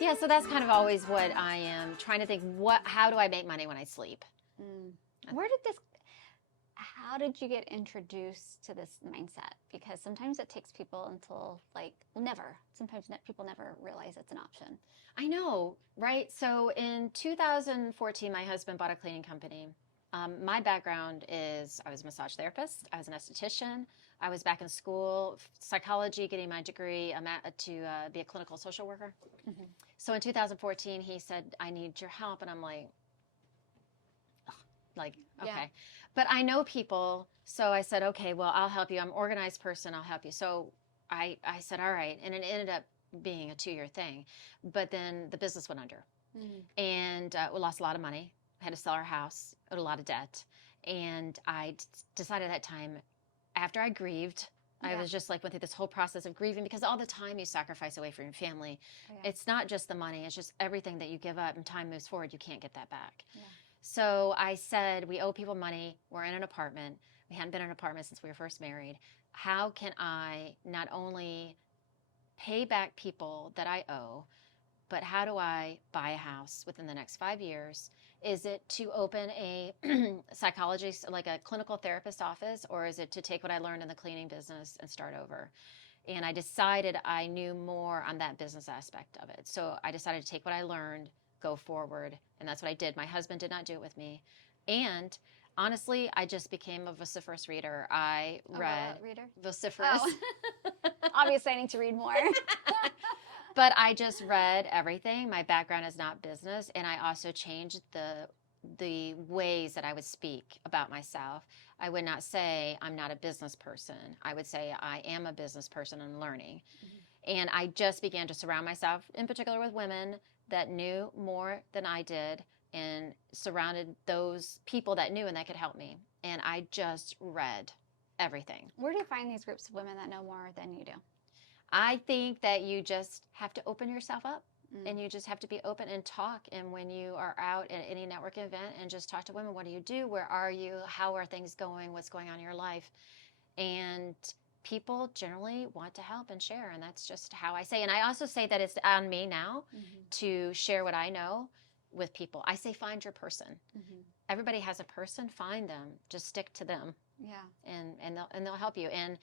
Yeah, so that's kind of always what I am trying to think. How do I make money when I sleep? Mm. Where did this, how did you get introduced to this mindset? Because sometimes it takes people until never. Sometimes people never realize it's an option. I know, right? So in 2014, my husband bought a cleaning company. My background is I was a massage therapist. I was an esthetician. I was back in school, psychology, getting my degree to be a clinical social worker. Mm-hmm. So in 2014, he said, I need your help. And I'm like, okay. Yeah. But I know people. So I said, okay, well, I'll help you. I'm an organized person. I'll help you. So I said, all right. And it ended up being a 2-year thing. But then the business went under. Mm-hmm. And we lost a lot of money. Had to sell our house, owed a lot of debt. And I decided at that time, after I grieved, I was just went through this whole process of grieving because all the time you sacrifice away from your family, it's not just the money, it's just everything that you give up, and time moves forward, you can't get that back. Yeah. So I said, we owe people money, we're in an apartment, we hadn't been in an apartment since we were first married. How can I not only pay back people that I owe, but how do I buy a house within the next 5 years? Is it to open a psychologist, like a clinical therapist office, or is it to take what I learned in the cleaning business and start over? And I decided I knew more on that business aspect of it. So I decided to take what I learned, go forward, and that's what I did. My husband did not do it with me. And honestly, I just became a vociferous reader. I read reader? vociferous. Oh. Obviously, I need to read more. But I just read everything. My background is not business, and I also changed the ways that I would speak about myself. I would not say I'm not a business person. I would say I am a business person and learning. Mm-hmm. And I just began to surround myself, in particular with women that knew more than I did, and surrounded those people that knew and that could help me. And I just read everything. Where do you find these groups of women that know more than you do? I think that you just have to open yourself up, and you just have to be open and talk. And when you are out at any networking event, and just talk to women, what do you do? Where are you? How are things going? What's going on in your life? And people generally want to help and share, and that's just how I say. And I also say that it's on me now to share what I know with people. I say find your person. Mm-hmm. Everybody has a person. Find them. Just stick to them. Yeah. And they'll help you. And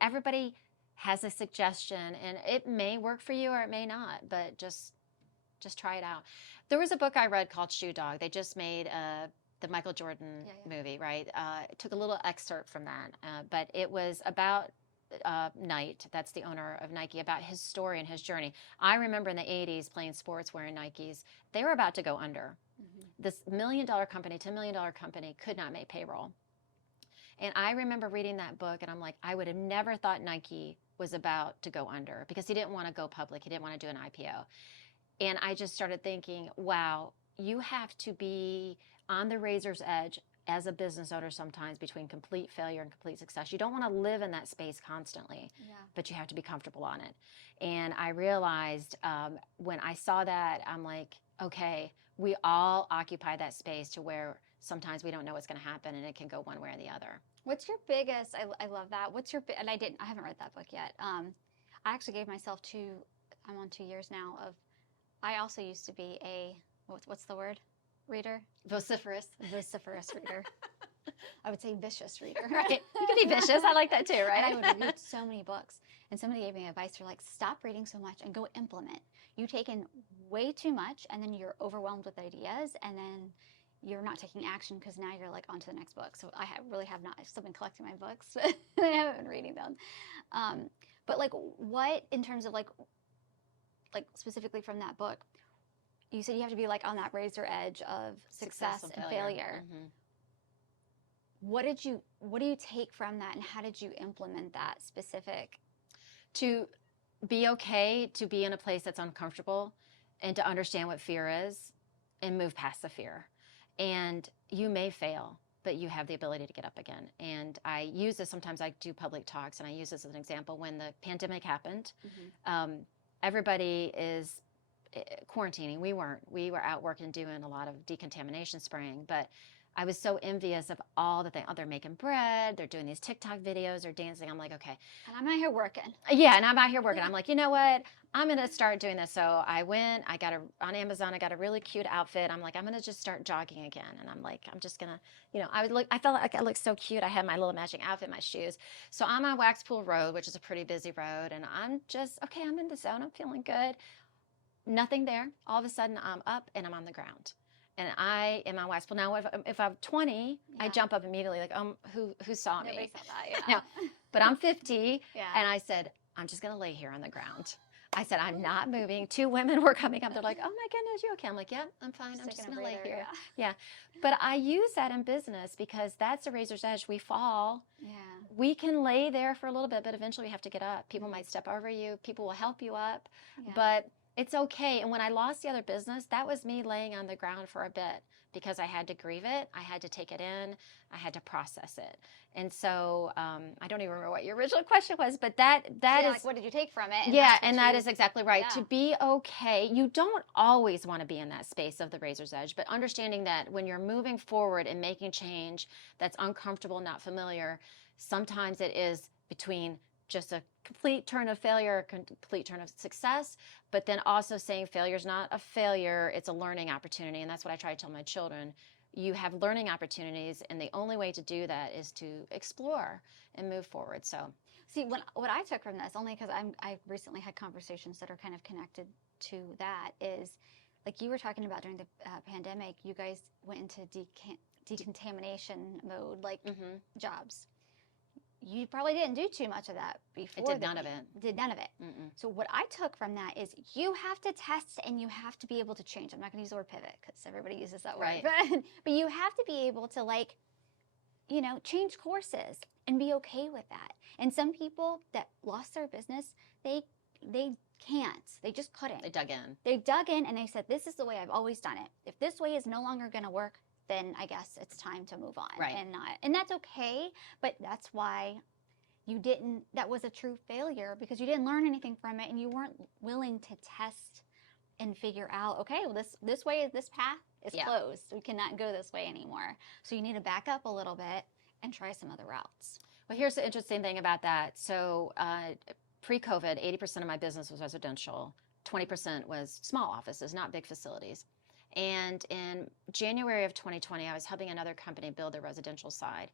everybody has a suggestion, and it may work for you or it may not, but just try it out. There was a book I read called Shoe Dog. They just made the Michael Jordan movie, right? It took a little excerpt from that, but it was about Knight, that's the owner of Nike, about his story and his journey. I remember in the 80s playing sports wearing Nikes. They were about to go under. Mm-hmm. This $1 million company, $10 million company could not make payroll. And I remember reading that book, and I'm like, I would have never thought Nike was about to go under, because he didn't want to go public. He didn't want to do an IPO. And I just started thinking, wow, you have to be on the razor's edge as a business owner sometimes between complete failure and complete success. You don't want to live in that space constantly, but you have to be comfortable on it. And I realized when I saw that, I'm like, okay, we all occupy that space to where sometimes we don't know what's going to happen, and it can go one way or the other. What's your biggest, I love that. And I haven't read that book yet. I actually gave myself I'm on 2 years now I also used to be a, what's the word? Reader? Vociferous reader. I would say vicious reader. Right. You can be vicious. I like that too, right? And I would read so many books. And somebody gave me advice. They're like, stop reading so much and go implement. You take in way too much, and then you're overwhelmed with ideas, and then you're not taking action, because now you're like on to the next book. So I really have not. I've still been collecting my books, but I haven't been reading them. But like, what in terms of like specifically from that book, you said you have to be like on that razor edge of success and failure. Mm-hmm. What do you take from that, and how did you implement that specific? To be okay to be in a place that's uncomfortable, and to understand what fear is, and move past the fear. And you may fail, but you have the ability to get up again. And I use this, sometimes I do public talks, and I use this as an example. When the pandemic happened, everybody is quarantining. We weren't. We were out working, doing a lot of decontamination spraying. But I was so envious of all the things. Oh, they're making bread. They're doing these TikTok videos. They're dancing. I'm like, okay. And I'm out here working. Yeah, and I'm out here working. I'm like, you know what? I'm going to start doing this. So I went, on Amazon, I got a really cute outfit. I'm like, I'm going to just start jogging again. And I'm like, I'm just going to, I felt like I looked so cute. I had my little matching outfit, my shoes. So I'm on Waxpool Road, which is a pretty busy road. And I'm just, okay, I'm in the zone. I'm feeling good. Nothing there. All of a sudden, I'm up and I'm on the ground. And I am on Waxpool. Now, if I'm 20, I jump up immediately like, who saw me? Nobody saw that, yeah. No, but I'm 50, Yeah. and I said, I'm just going to lay here on the ground. I said, I'm not moving. 2 women were coming up. They're like, oh my goodness, you okay? I'm like, yeah, I'm fine. I'm just going to lay here. Yeah. But I use that in business because that's a razor's edge. We fall. Yeah. We can lay there for a little bit, but eventually we have to get up. People might step over you. People will help you up. Yeah. But it's okay. And when I lost the other business, that was me laying on the ground for a bit because I had to grieve it. I had to take it in. I had to process it. And so I don't even remember what your original question was, but that is like, what did you take from it? And that is exactly right. Yeah. To be okay, you don't always want to be in that space of the razor's edge, but understanding that when you're moving forward and making change that's uncomfortable, not familiar, sometimes it is between just a complete turn of failure, a complete turn of success, but then also saying failure is not a failure, it's a learning opportunity. And that's what I try to tell my children. You have learning opportunities, and the only way to do that is to explore and move forward. So, see, what I took from this, only because I recently had conversations that are kind of connected to that, is like you were talking about during the pandemic, you guys went into decontamination mode, like jobs. You probably didn't do too much of that before. It did none of it. Did none of it. Mm-mm. So what I took from that is you have to test and you have to be able to change. I'm not going to use the word pivot because everybody uses that word. Right. But you have to be able to change courses and be okay with that. And some people that lost their business, they can't. They just couldn't. They dug in. They dug in and they said, this is the way I've always done it. If this way is no longer going to work, then I guess it's time to move on. Right. And that's okay, but that's why that was a true failure because you didn't learn anything from it and you weren't willing to test and figure out, okay, well, this path is closed. We cannot go this way anymore. So you need to back up a little bit and try some other routes. Well, here's the interesting thing about that. So pre-COVID, 80% of my business was residential. 20% was small offices, not big facilities. And in January of 2020, I was helping another company build their residential side.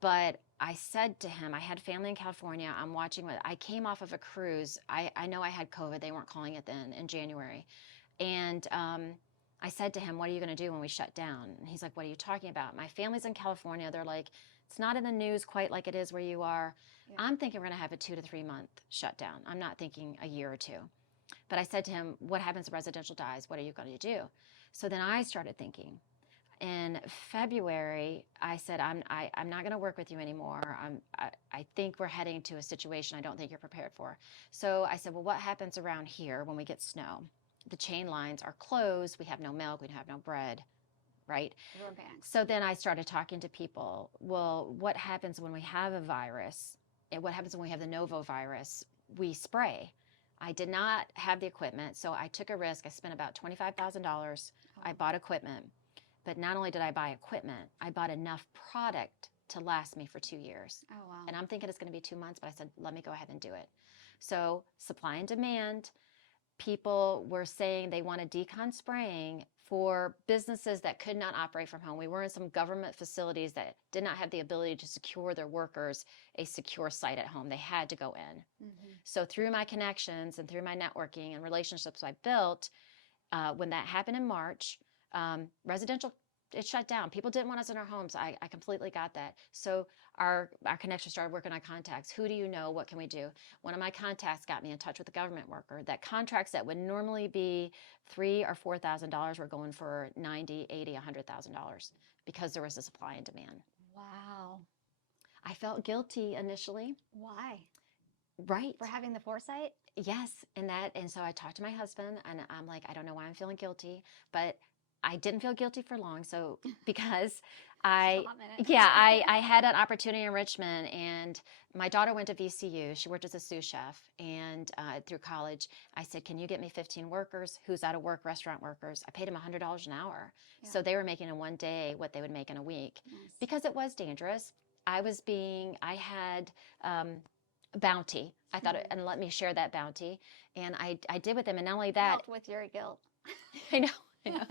But I said to him, I had family in California. I'm watching I came off of a cruise. I know I had COVID. They weren't calling it then in January. And I said to him, what are you going to do when we shut down? And he's like, what are you talking about? My family's in California. They're like, it's not in the news quite like it is where you are. Yeah. I'm thinking we're going to have a 2 to 3 month shutdown. I'm not thinking a year or 2. But I said to him, what happens if residential dies? What are you going to do? So then I started thinking. In February, I said, I'm not going to work with you anymore. I think we're heading to a situation I don't think you're prepared for. So I said, well, what happens around here when we get snow? The chain lines are closed. We have no milk. We have no bread, right? So then I started talking to people. Well, what happens when we have a virus? And what happens when we have the novo virus? We spray. I did not have the equipment, so I took a risk. I spent about $25,000. I bought equipment. But not only did I buy equipment, I bought enough product to last me for 2 years. Oh, wow. And I'm thinking it's going to be 2 months, but I said, let me go ahead and do it. So supply and demand, people were saying they wanted decon spraying for businesses that could not operate from home. We were in some government facilities that did not have the ability to secure their workers a secure site at home. They had to go in. Mm-hmm. So through my connections and through my networking and relationships I built, when that happened in March, residential, it shut down. People didn't want us in our homes. I completely got that. So our connection started working on contacts. Who do you know? What can we do? One of my contacts got me in touch with a government worker that contracts that would normally be $3,000 or $4,000 were going for $90,000, $80,000, $100,000 because there was a supply and demand. Wow. I felt guilty initially. Why? Right. For having the foresight? Yes. And so I talked to my husband and I'm like, I don't know why I'm feeling guilty, but I didn't feel guilty for long. So because Just a I, hot minute. yeah, I had an opportunity in Richmond, and my daughter went to VCU. She worked as a sous chef, and through college, I said, "Can you get me 15 workers? Who's out of work? Restaurant workers." I paid them $100 an hour, Yeah. so they were making in one day what they would make in a week. Nice. Because it was dangerous. I had bounty. I thought, and let me share that bounty, and I did with them, and not only that, Helped with your guilt. I know. I know.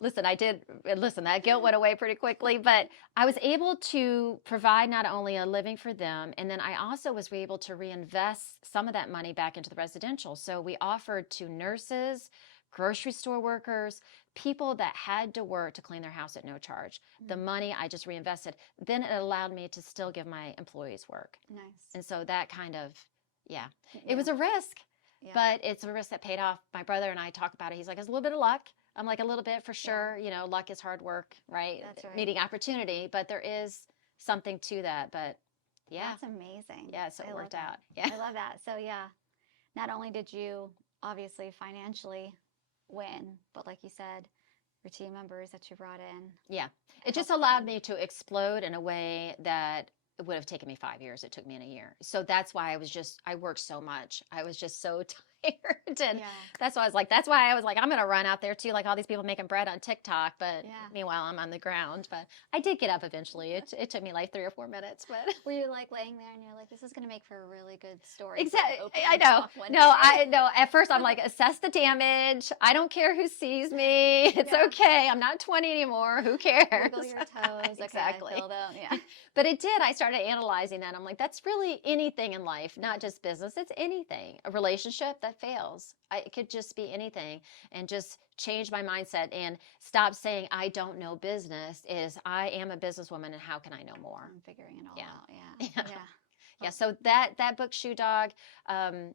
Listen, that guilt went away pretty quickly, but I was able to provide not only a living for them, and then I also was able to reinvest some of that money back into the residential. So we offered to nurses, grocery store workers, people that had to work to clean their house at no charge. The money I just reinvested. Then it allowed me to still give my employees work. Nice. And so that kind of, it was a risk. Yeah. But it's a risk that paid off. My brother and I talk about it. He's like, it's a little bit of luck. I'm like, a little bit for sure. Yeah. Luck is hard work, right? That's right. Needing opportunity, but there is something to that. But yeah. That's amazing. Yeah, so I it love worked that. out. Yeah. I love that. So yeah, not only did you obviously financially win, but like you said, your team members that you brought in. Yeah. It just helped allowed them. me to explode in a way that it would have taken me 5 years. It took me in a year. So that's why I worked so much. I was just so tired. And Yeah. that's why I was like, I'm going to run out there too, like all these people making bread on TikTok. But meanwhile, I'm on the ground. But I did get up eventually. It took me like 3 or 4 minutes. But were you like laying there and you're like, this is going to make for a really good story? Exactly. For I know. No, I know. At first, I'm like, assess the damage. I don't care who sees me. It's okay. I'm not 20 anymore. Who cares? Wiggle your toes. Exactly. Okay, feel them. Yeah. But it did. I started analyzing that. I'm like, that's really anything in life, not just business. It's anything. A relationship that fails. It could just be anything. And just change my mindset and stop saying, I don't know business, is I am a businesswoman and how can I know more? I'm figuring it all Yeah. out. Yeah. Yeah, so that book, Shoe Dog,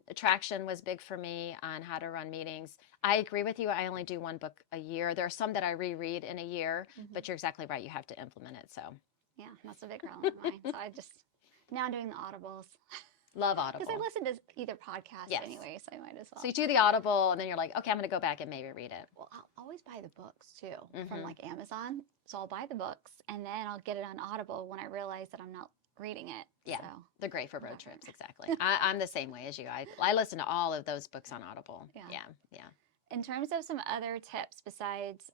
Attraction was big for me on how to run meetings. I agree with you. I only do one book a year. There are some that I reread in a year, but you're exactly right. You have to implement it. So yeah, that's a big problem of mine. So now I'm doing the audibles. Love Audible. Because I listen to either podcast anyway, so I might as well. So you do the Audible, and then you're like, okay, I'm going to go back and maybe read it. Well, I'll always buy the books too from like Amazon. So I'll buy the books, and then I'll get it on Audible when I realize that I'm not reading it. Yeah, so. they're great for road trips. Exactly. I'm the same way as you. I listen to all of those books on Audible. Yeah. In terms of some other tips besides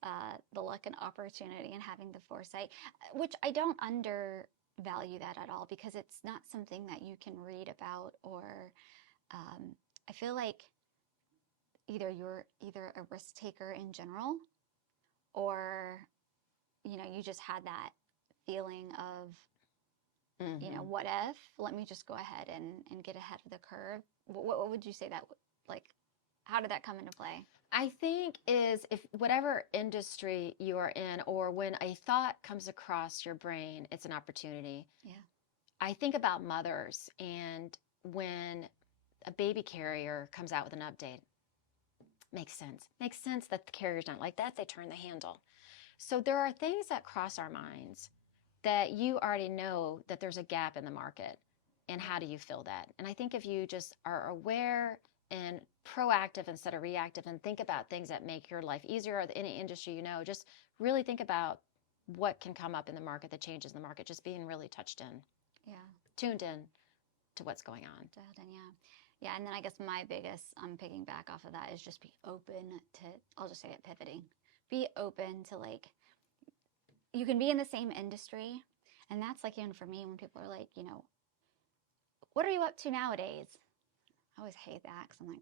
the luck and opportunity and having the foresight, which I don't undervalue that at all, because it's not something that you can read about, or I feel like either you're a risk taker in general, or you just had that feeling of what if, let me just go ahead and get ahead of the curve. What would you say that, like, how did that come into play? I think is if whatever industry you are in, or when a thought comes across your brain, it's an opportunity. Yeah. I think about mothers, and when a baby carrier comes out with an update, makes sense that the carrier's not like that. They turn the handle. So there are things that cross our minds that you already know that there's a gap in the market, and how do you fill that? And I think if you just are aware and proactive instead of reactive, and think about things that make your life easier, or any industry, just really think about what can come up in the market that changes the market, just being really tuned in to what's going on. Yeah, and then I guess my biggest, I'm picking back off of that, is just be open to, I'll just say it, pivoting. Be open to, like, you can be in the same industry, and that's like, even for me, when people are like, what are you up to nowadays? I always hate that, because I'm like,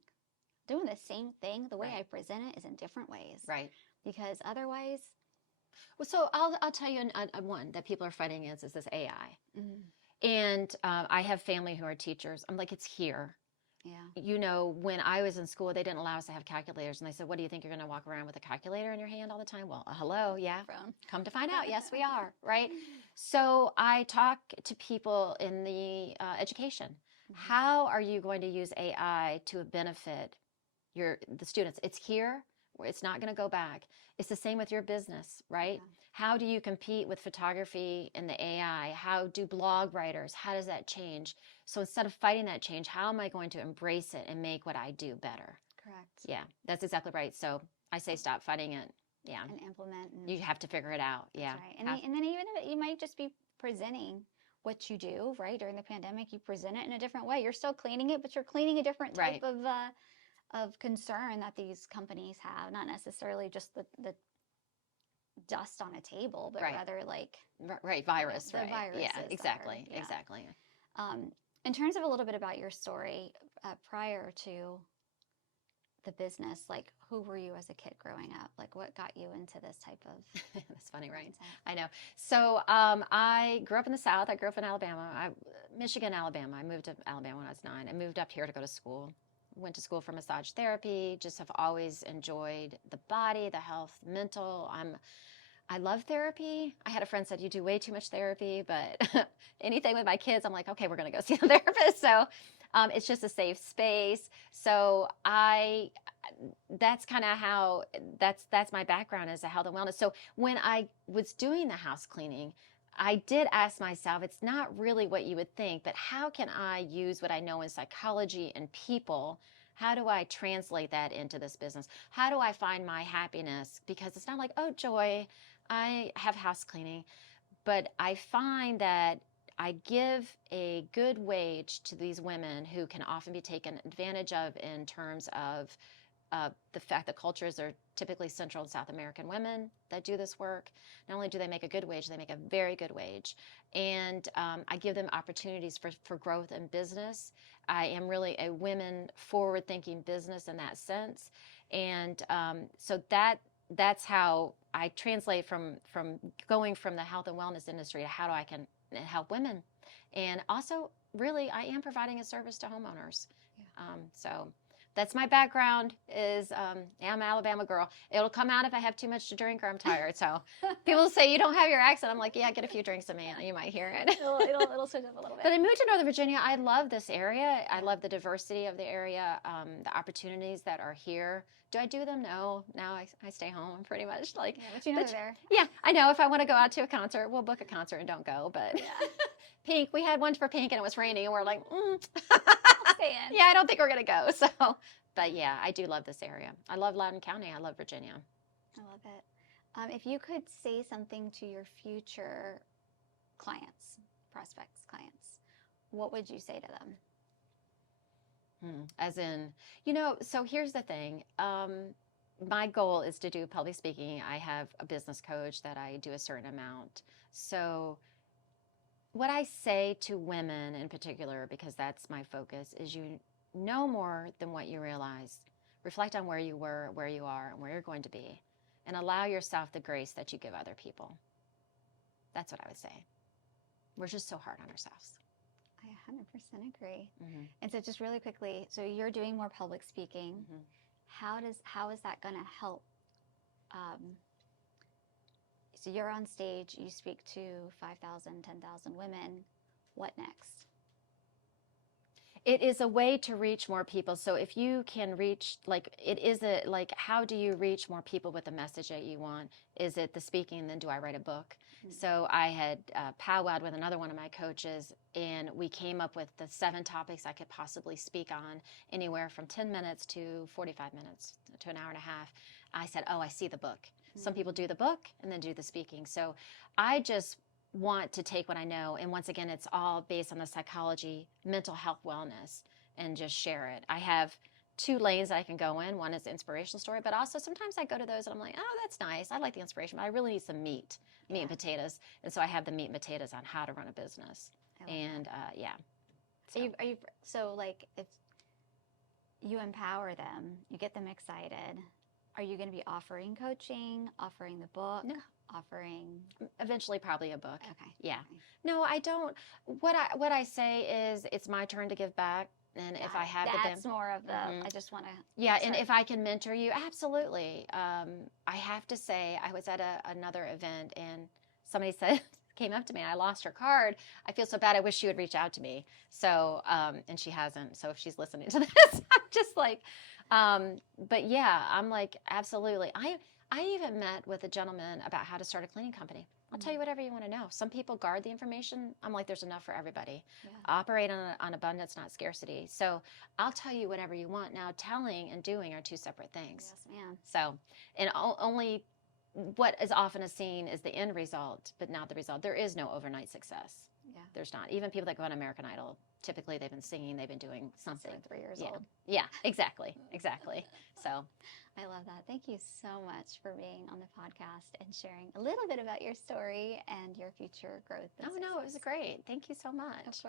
doing the same thing, the way I present it is in different ways. Right. Because otherwise. Well, so I'll tell you one that people are fighting against is this AI. And I have family who are teachers. I'm like, it's here. Yeah. When I was in school, they didn't allow us to have calculators. And they said, what do you think, you're going to walk around with a calculator in your hand all the time? Well, hello. Yeah. Come to find out. Yes, we are. Right. So I talk to people in the education. How are you going to use AI to benefit the students? It's here. It's not going to go back. It's the same with your business, right? Yeah. How do you compete with photography and the AI? How do blog writers? How does that change? So instead of fighting that change, how am I going to embrace it and make what I do better? Correct. Yeah, that's exactly right. So I say stop fighting it. Yeah. and implement. And You have to figure it out. Yeah. right. And then even if you might just be presenting what you do, right? During the pandemic, you present it in a different way. You're still cleaning it, but you're cleaning a different type of concern that these companies have, not necessarily just the dust on a table, but rather like virus, the right? viruses. Yeah, exactly, exactly. In terms of a little bit about your story prior to the business, like who were you as a kid growing up? Like what got you into this type of That's funny, right? mindset? I know. So I grew up in the South. I grew up in Alabama, Michigan, Alabama. I moved to Alabama when I was 9. I moved up here to go to school. Went to school for massage therapy. Just have always enjoyed the body, the health, mental. I love therapy. I had a friend said, you do way too much therapy, but anything with my kids, I'm like, okay, we're going to go see a therapist. So it's just a safe space. So that's kind of how, that's my background as a health and wellness. So when I was doing the house cleaning, I did ask myself, it's not really what you would think, but how can I use what I know in psychology and people? How do I translate that into this business? How do I find my happiness? Because it's not like, oh, joy, I have house cleaning, but I find that I give a good wage to these women who can often be taken advantage of in terms of the fact that cultures are typically Central and South American women that do this work. Not only do they make a good wage, they make a very good wage. And I give them opportunities for growth in business. I am really a women forward-thinking business in that sense. And so that's how I translate from going from the health and wellness industry to how I can help women. And also, really, I am providing a service to homeowners. Yeah. So that's my background is I'm an Alabama girl. It'll come out if I have too much to drink or I'm tired. So people say, you don't have your accent. I'm like, yeah, get a few drinks in me. You might hear it. It'll switch up a little bit. But I moved to Northern Virginia. I love this area. I love the diversity of the area, the opportunities that are here. Do I do them? No. Now I stay home pretty much. Like, yeah, but you know they're there. Yeah, I know. If I want to go out to a concert, we'll book a concert and don't go. But Pink, we had one for Pink and it was raining and we're like, I'll stay in. Yeah, I don't think we're going to go. So, but yeah, I do love this area. I love Loudoun County. I love Virginia. I love it. If you could say something to your future clients, prospects, clients, what would you say to them? As in, so here's the thing. My goal is to do public speaking. I have a business coach that I do a certain amount. So what I say to women in particular, because that's my focus, is you know more than what you realize. Reflect on where you were, where you are, and where you're going to be, and allow yourself the grace that you give other people. That's what I would say. We're just so hard on ourselves. I 100% agree. Mm-hmm. And so just really quickly, so you're doing more public speaking. Mm-hmm. How is that going to help? So you're on stage, you speak to 5,000, 10,000 women. What next? It is a way to reach more people. So if you can reach, how do you reach more people with the message that you want? Is it the speaking, then do I write a book? Mm-hmm. So I had powwowed with another one of my coaches, and we came up with the 7 topics I could possibly speak on, anywhere from 10 minutes to 45 minutes to an hour and a half. I said, I see the book. Mm-hmm. Some people do the book and then do the speaking. So I just want to take what I know, and once again, it's all based on the psychology, mental health, wellness, and just share it. I have 2 lanes that I can go in. One is the inspirational story, but also sometimes I go to those and I'm like, oh, that's nice. I like the inspiration, but I really need some meat and potatoes. And so I have the meat and potatoes on how to run a business. And So like if you empower them, you get them excited, are you going to be offering coaching, offering the book? No. Offering eventually probably a book. Okay. Yeah. Okay. No, I don't. What I say is it's my turn to give back, and if I have that's more of the I just want to and if I can mentor you, absolutely. I have to say I was at another event and somebody came up to me, I lost her card. I feel so bad. I wish she would reach out to me. So and she hasn't. So if she's listening to this, I'm just like but yeah, I'm like, absolutely. I even met with a gentleman about how to start a cleaning company. I'll tell you whatever you want to know. Some people guard the information. I'm like, there's enough for everybody. Yeah. Operate on abundance, not scarcity. So I'll tell you whatever you want. Now, telling and doing are 2 separate things. Yes, ma'am. So, and only what is often seen is the end result, but not the result. There is no overnight success. Yeah. There's not. Even people that go on American Idol, typically they've been singing, they've been doing Since something. they're 3 years Yeah. old. Yeah, exactly. Exactly. So I love that. Thank you so much for being on the podcast and sharing a little bit about your story and your future growth. And no, it was success. great. Thank you so much. Of course.